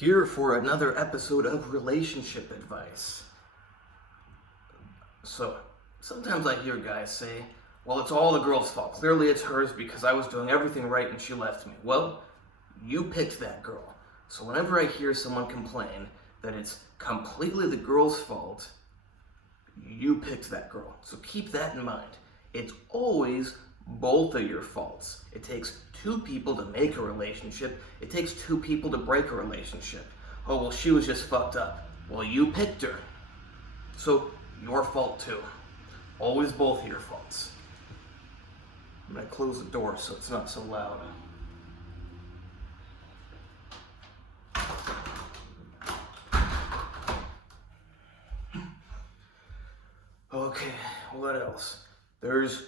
here for another episode of relationship advice. So, sometimes I hear guys say, well, it's all the girl's fault. Clearly it's hers because I was doing everything right and she left me. Well, you picked that girl. So whenever I hear someone complain that it's completely the girl's fault, you picked that girl. So keep that in mind. It's always both of your faults. It takes two people to make a relationship. It takes two people to break a relationship. Oh, well, she was just fucked up. Well, you picked her. So, your fault too. Always both of your faults. I'm gonna close the door so it's not so loud. Okay, what else? There's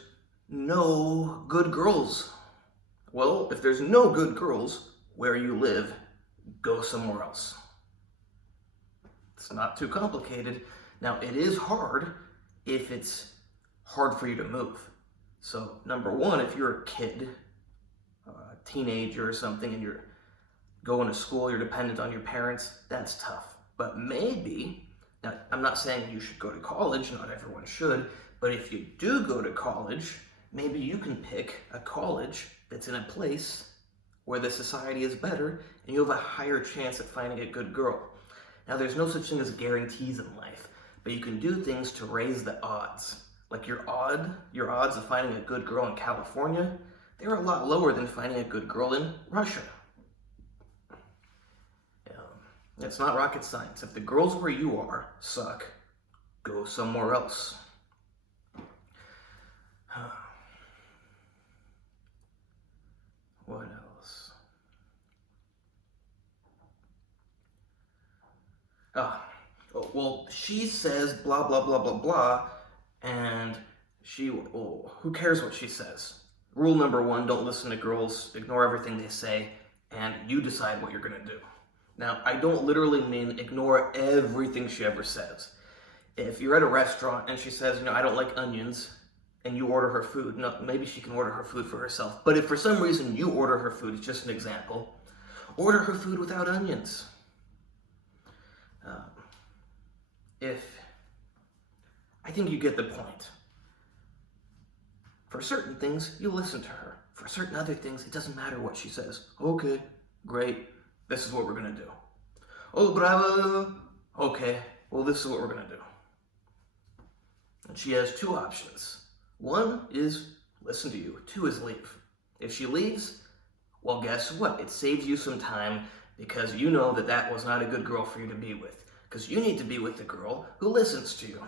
no good girls. Well, if there's no good girls where you live, go somewhere else. It's not too complicated. Now, it is hard if it's hard for you to move. So, number one, if you're a kid, a teenager or something, and you're going to school, you're dependent on your parents, that's tough. But maybe, now, I'm not saying you should go to college, not everyone should, but if you do go to college, maybe you can pick a college that's in a place where the society is better and you have a higher chance at finding a good girl. Now, there's no such thing as guarantees in life, but you can do things to raise the odds. Like your odds of finding a good girl in California, they're a lot lower than finding a good girl in Russia. It's not rocket science. If the girls where you are suck, go somewhere else. What else? Well, she says blah, blah, blah, blah, blah, and who cares what she says? Rule number one, don't listen to girls, ignore everything they say, and you decide what you're gonna do. Now, I don't literally mean ignore everything she ever says. If you're at a restaurant and she says, I don't like onions, and you order her food, no, maybe she can order her food for herself. But if for some reason you order her food, it's just an example, order her food without onions. I think you get the point. For certain things, you listen to her. For certain other things, it doesn't matter what she says. Okay, great, this is what we're gonna do. Oh, bravo. Okay, well, this is what we're gonna do. And she has two options. One is listen to you. Two is leave. If she leaves, well, guess what? It saves you some time because you know that was not a good girl for you to be with. Because you need to be with the girl who listens to you.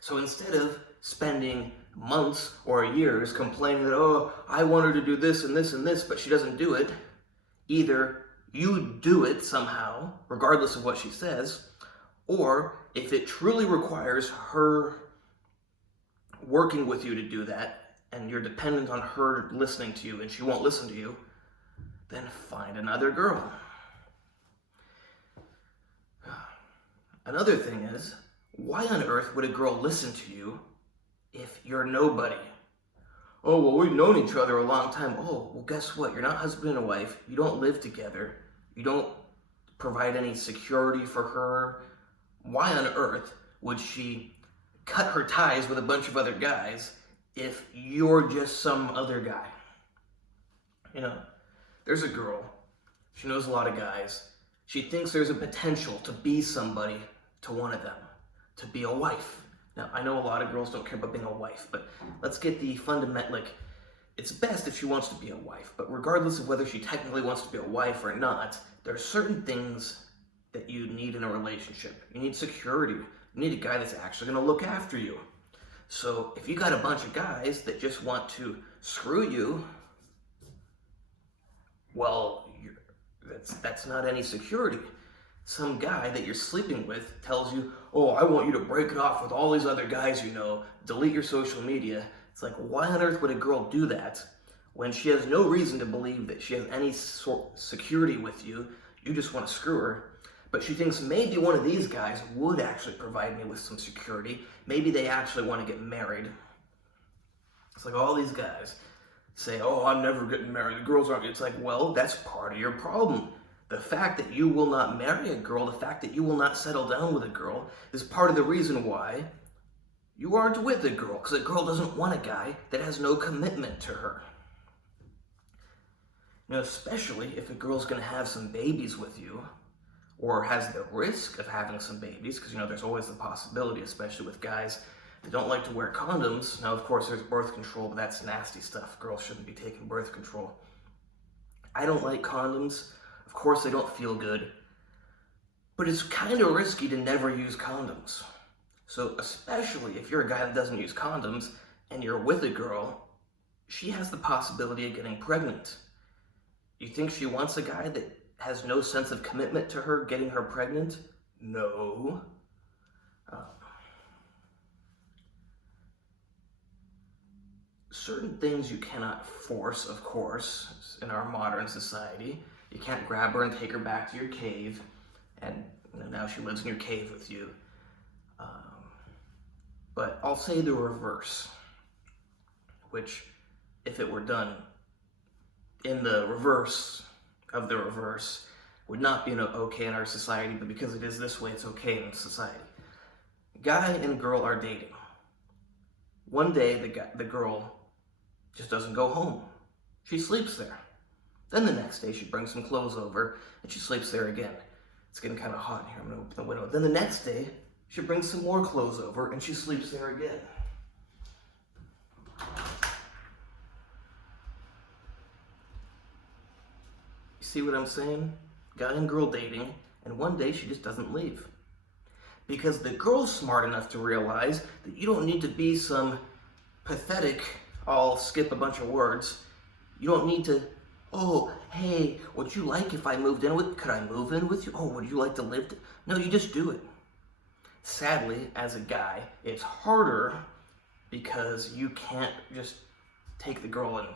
So instead of spending months or years complaining that, oh, I want her to do this and this and this, but she doesn't do it, either you do it somehow, regardless of what she says, or if it truly requires her working with you to do that, and you're dependent on her listening to you and she won't listen to you, then find another girl. Another thing is, why on earth would a girl listen to you if you're nobody? Oh, well, we've known each other a long time. Oh, well, guess what? You're not husband and wife. You don't live together. You don't provide any security for her. Why on earth would she cut her ties with a bunch of other guys if you're just some other guy? There's a girl. She knows a lot of guys. She thinks there's a potential to be somebody to one of them, to be a wife. Now, I know a lot of girls don't care about being a wife, but let's get the fundamental, it's best if she wants to be a wife, but regardless of whether she technically wants to be a wife or not, there are certain things that you need in a relationship. You need security. You need a guy that's actually going to look after you. So if you got a bunch of guys that just want to screw you, well, that's not any security. Some guy that you're sleeping with tells you, oh, I want you to break it off with all these other guys you know, delete your social media. It's like, why on earth would a girl do that when she has no reason to believe that she has any sort of security with you? You just want to screw her. But she thinks maybe one of these guys would actually provide me with some security. Maybe they actually want to get married. It's like all these guys say, oh, I'm never getting married. The girls aren't. It's like, well, that's part of your problem. The fact that you will not marry a girl, the fact that you will not settle down with a girl, is part of the reason why you aren't with a girl, because a girl doesn't want a guy that has no commitment to her. Especially if a girl's going to have some babies with you, or has the risk of having some babies, because there's always the possibility, especially with guys that don't like to wear condoms. Now, of course, there's birth control, but that's nasty stuff. Girls shouldn't be taking birth control. I don't like condoms. Of course, they don't feel good, but it's kind of risky to never use condoms. So especially if you're a guy that doesn't use condoms and you're with a girl, she has the possibility of getting pregnant. You think she wants a guy that has no sense of commitment to her getting her pregnant? No. Certain things you cannot force, of course, in our modern society. You can't grab her and take her back to your cave, and now she lives in your cave with you. But I'll say the reverse, which, if it were done in the reverse of the reverse, would not be okay in our society, but because it is this way, it's okay in society. Guy and girl are dating. One day, the girl just doesn't go home. She sleeps there. Then the next day, she brings some clothes over, and she sleeps there again. It's getting kind of hot in here. I'm going to open the window. Then the next day, she brings some more clothes over, and she sleeps there again. You see what I'm saying? Guy and girl dating, and one day she just doesn't leave. Because the girl's smart enough to realize that you don't need to be some pathetic, I'll skip a bunch of words. You don't need to, oh, hey, would you like if I moved in with, could I move in with you? Oh, would you like to live? No, you just do it. Sadly, as a guy, it's harder because you can't just take the girl and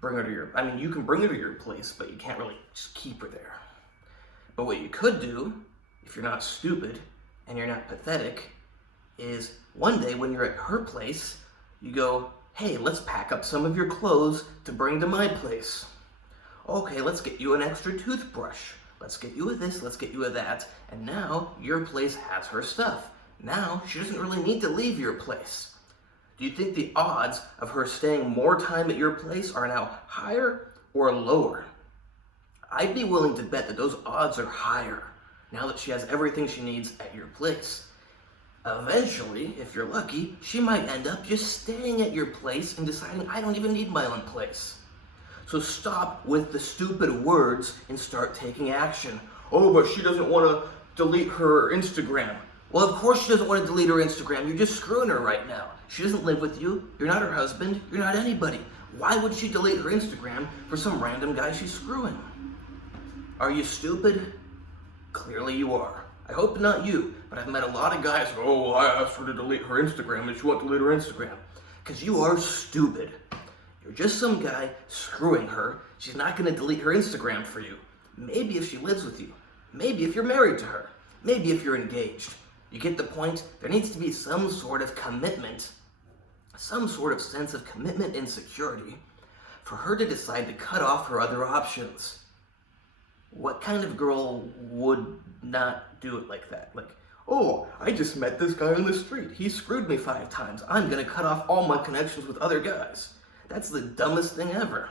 bring her to you can bring her to your place, but you can't really just keep her there. But what you could do, if you're not stupid and you're not pathetic, is one day when you're at her place, you go, hey, let's pack up some of your clothes to bring to my place. Okay, let's get you an extra toothbrush. Let's get you a this, let's get you a that. And now your place has her stuff. Now she doesn't really need to leave your place. Do you think the odds of her staying more time at your place are now higher or lower? I'd be willing to bet that those odds are higher now that she has everything she needs at your place. Eventually, if you're lucky, she might end up just staying at your place and deciding, I don't even need my own place. So stop with the stupid words and start taking action. Oh, but she doesn't want to delete her Instagram. Well, of course she doesn't want to delete her Instagram. You're just screwing her right now. She doesn't live with you. You're not her husband. You're not anybody. Why would she delete her Instagram for some random guy she's screwing? Are you stupid? Clearly you are. I hope not you, but I've met a lot of guys who, oh, I asked her to delete her Instagram and she won't delete her Instagram. Because you are stupid. You're just some guy screwing her. She's not going to delete her Instagram for you. Maybe if she lives with you. Maybe if you're married to her. Maybe if you're engaged. You get the point? There needs to be some sort of commitment, some sort of sense of commitment and security for her to decide to cut off her other options. What kind of girl would not do it like that? Like, oh, I just met this guy on the street. He screwed me 5 times. I'm going to cut off all my connections with other guys. That's the dumbest thing ever.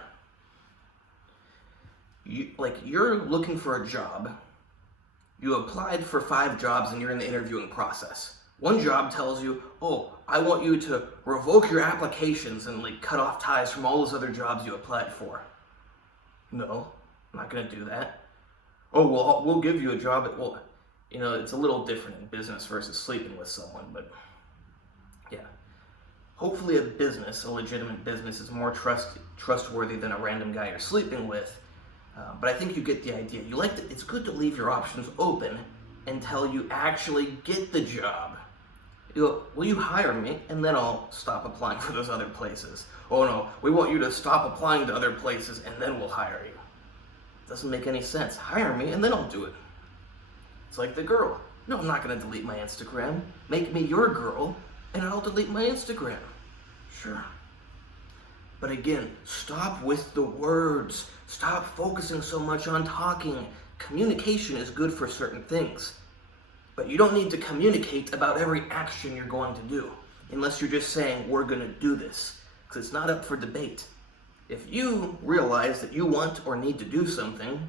You're looking for a job. You applied for 5 jobs and you're in the interviewing process. One job tells you, oh, I want you to revoke your applications and cut off ties from all those other jobs you applied for. No, I'm not going to do that. Oh, well, we'll give you a job at, well, it's a little different in business versus sleeping with someone, but yeah. Hopefully a legitimate business is more trustworthy than a random guy you're sleeping with. But I think you get the idea. It's good to leave your options open until you actually get the job. You go, will you hire me? And then I'll stop applying for those other places. Oh no, we want you to stop applying to other places and then we'll hire you. Doesn't make any sense. Hire me and then I'll do it. It's like the girl. No, I'm not going to delete my Instagram. Make me your girl and I'll delete my Instagram. Sure. But again, stop with the words. Stop focusing so much on talking. Communication is good for certain things. But you don't need to communicate about every action you're going to do, unless you're just saying, we're going to do this, because it's not up for debate. If you realize that you want or need to do something,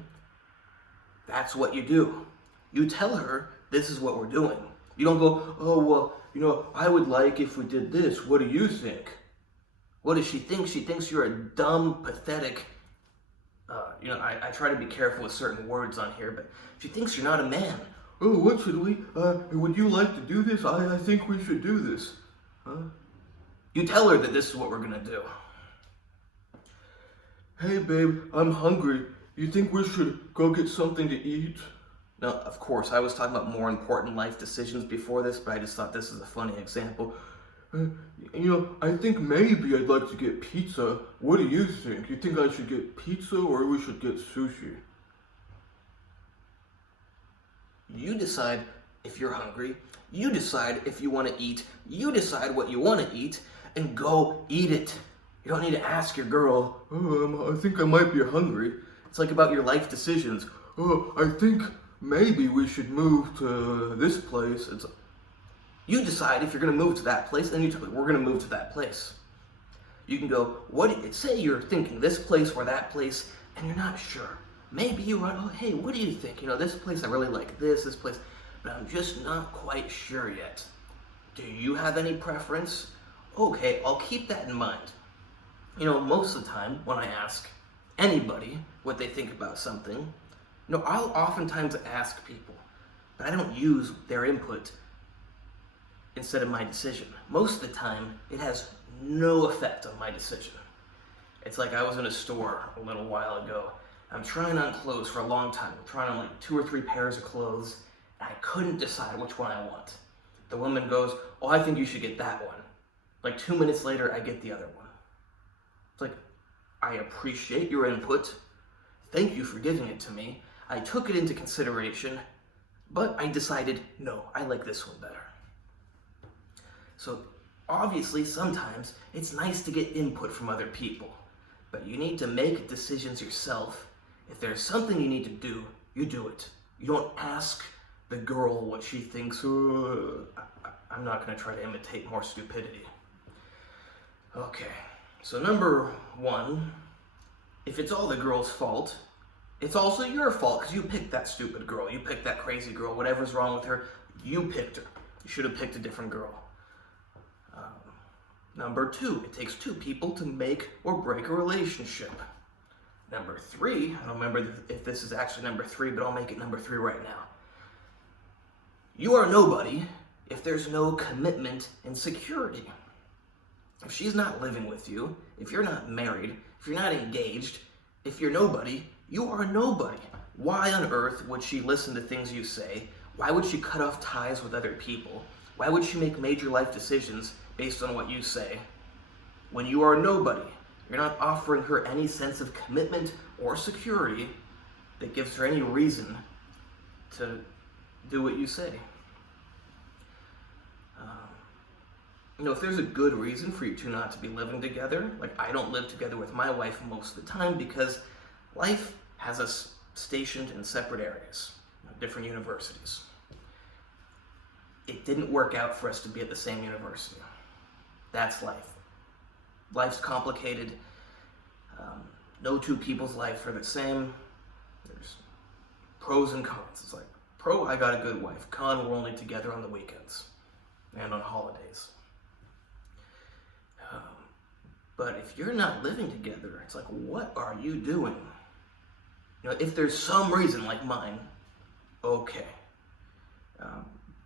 that's what you do. You tell her, this is what we're doing. You don't go, oh, well, I would like if we did this. What do you think? What does she think? She thinks you're a dumb, pathetic, I try to be careful with certain words on here, but she thinks you're not a man. Oh, what should we, would you like to do this? I think we should do this. Huh? You tell her that this is what we're gonna do. Hey babe, I'm hungry. You think we should go get something to eat? Now, of course, I was talking about more important life decisions before this, but I just thought this is a funny example. I think maybe I'd like to get pizza. What do you think? You think I should get pizza or we should get sushi? You decide if you're hungry. You decide if you want to eat. You decide what you want to eat and go eat it. You don't need to ask your girl, I think I might be hungry. It's like about your life decisions. Oh, I think maybe we should move to this place. You decide if you're going to move to that place, and you tell me, we're going to move to that place. You can go, say you're thinking this place or that place, and you're not sure. Maybe you run, oh, hey, what do you think? This place, I really like this place, but I'm just not quite sure yet. Do you have any preference? Okay, I'll keep that in mind. Most of the time when I ask anybody what they think about something, I'll oftentimes ask people, but I don't use their input instead of my decision. Most of the time, it has no effect on my decision. It's like I was in a store a little while ago. I'm trying on clothes for a long time. I'm trying on like 2 or 3 pairs of clothes, and I couldn't decide which one I want. The woman goes, oh, I think you should get that one. Like 2 minutes later, I get the other one. It's like, I appreciate your input. Thank you for giving it to me. I took it into consideration, but I decided, no, I like this one better. So obviously, sometimes it's nice to get input from other people, but you need to make decisions yourself. If there's something you need to do, you do it. You don't ask the girl what she thinks. I'm not going to try to imitate more stupidity. Okay, so number 1, if it's all the girl's fault, it's also your fault because you picked that stupid girl. You picked that crazy girl. Whatever's wrong with her, you picked her. You should have picked a different girl. Number 2, it takes 2 people to make or break a relationship. Number 3, I don't remember if this is actually number 3, but I'll make it number 3 right now. You are nobody if there's no commitment and security. If she's not living with you, if you're not married, if you're not engaged, if you're nobody, you are nobody. Why on earth would she listen to things you say? Why would she cut off ties with other people? Why would she make major life decisions based on what you say? When you are nobody, you're not offering her any sense of commitment or security that gives her any reason to do what you say. If there's a good reason for you two not to be living together, like I don't live together with my wife most of the time because life has us stationed in separate areas, different universities. It didn't work out for us to be at the same university. That's life. Life's complicated. No 2 people's lives are the same. There's pros and cons. It's like, pro, I got a good wife. Con, we're only together on the weekends and on holidays. But if you're not living together, it's like, what are you doing? If there's some reason like mine, okay.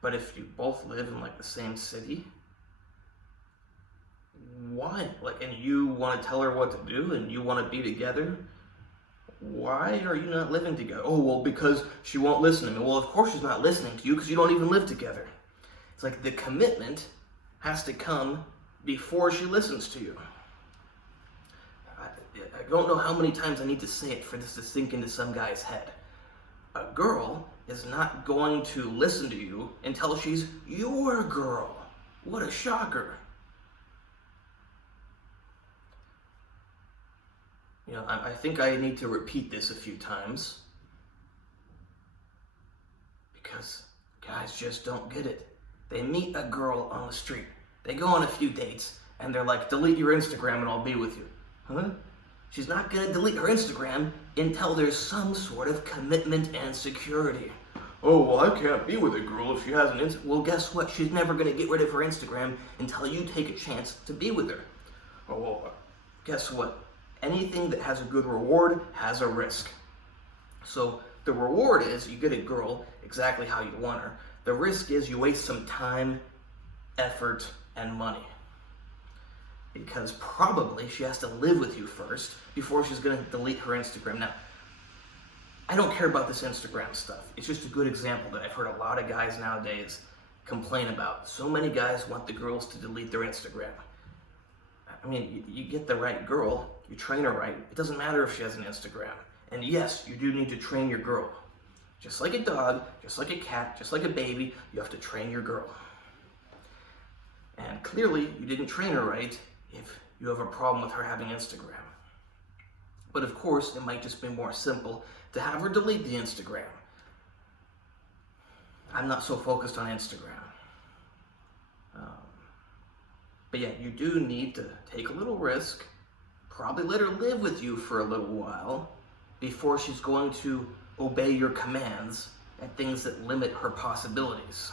But if you both live in like the same city, why? And you want to tell her what to do and you want to be together, why are you not living together? Oh, well, because she won't listen to me. Well, of course she's not listening to you because you don't even live together. It's like the commitment has to come before she listens to you. I don't know how many times I need to say it for this to sink into some guy's head. A girl is not going to listen to you until she's your girl. What a shocker. I think I need to repeat this a few times because guys just don't get it. They meet a girl on the street, they go on a few dates, and they're like, delete your Instagram and I'll be with you. Huh? She's not gonna delete her Instagram until there's some sort of commitment and security. Oh, well, I can't be with a girl if she has an Instagram. Well, guess what? She's never gonna get rid of her Instagram until you take a chance to be with her. Oh, well, guess what? Anything that has a good reward has a risk. So the reward is you get a girl exactly how you want her. The risk is you waste some time, effort, and money. Because probably she has to live with you first before she's going to delete her Instagram. Now, I don't care about this Instagram stuff. It's just a good example that I've heard a lot of guys nowadays complain about. So many guys want the girls to delete their Instagram. I mean, you get the right girl, you train her right. It doesn't matter if she has an Instagram. And yes, you do need to train your girl. Just like a dog, just like a cat, just like a baby, you have to train your girl. And clearly, you didn't train her right if you have a problem with her having Instagram. But of course, it might just be more simple to have her delete the Instagram. I'm not so focused on Instagram. But yeah, you do need to take a little risk, probably let her live with you for a little while before she's going to obey your commands at things that limit her possibilities.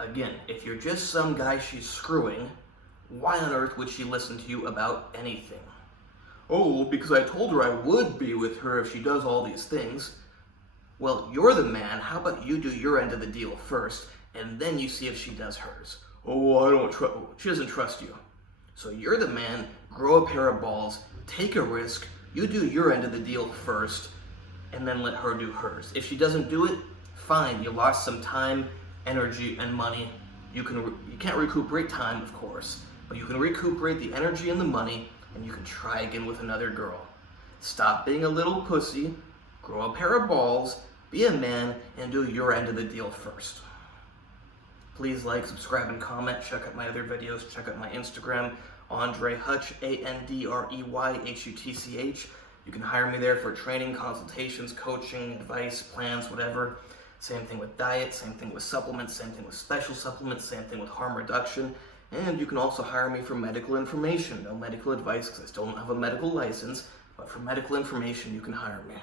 Again, if you're just some guy she's screwing, why on earth would she listen to you about anything? Oh, because I told her I would be with her if she does all these things. Well, you're the man. How about you do your end of the deal first, and then you see if she does hers? Oh, she doesn't trust you. So you're the man, grow a pair of balls, take a risk, you do your end of the deal first, and then let her do hers. If she doesn't do it, fine, you lost some time, energy, and money. You can't recuperate time, of course, but you can recuperate the energy and the money, and you can try again with another girl. Stop being a little pussy, grow a pair of balls, be a man, and do your end of the deal first. Please like, subscribe, and comment. Check out my other videos. Check out my Instagram, AndreyHutch, AndreyHutch. You can hire me there for training, consultations, coaching, advice, plans, whatever. Same thing with diet, same thing with supplements, same thing with special supplements, same thing with harm reduction. And you can also hire me for medical information. No medical advice because I still don't have a medical license, but for medical information you can hire me.